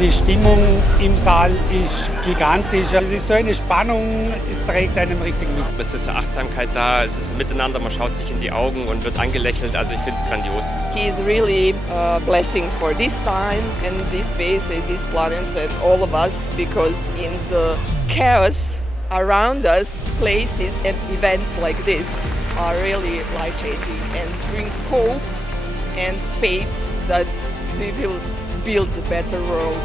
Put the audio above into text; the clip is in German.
Die Stimmung im Saal ist gigantisch. Es ist so eine Spannung, es trägt einem richtig mit. Es ist Achtsamkeit da, es ist Miteinander, man schaut sich in die Augen und wird angelächelt. Also ich finde es grandios. He is really a blessing for this time and this space and this planet and all of us, because in the chaos around us, places and events like this are really life-changing and bring hope and faith that we will build a better world.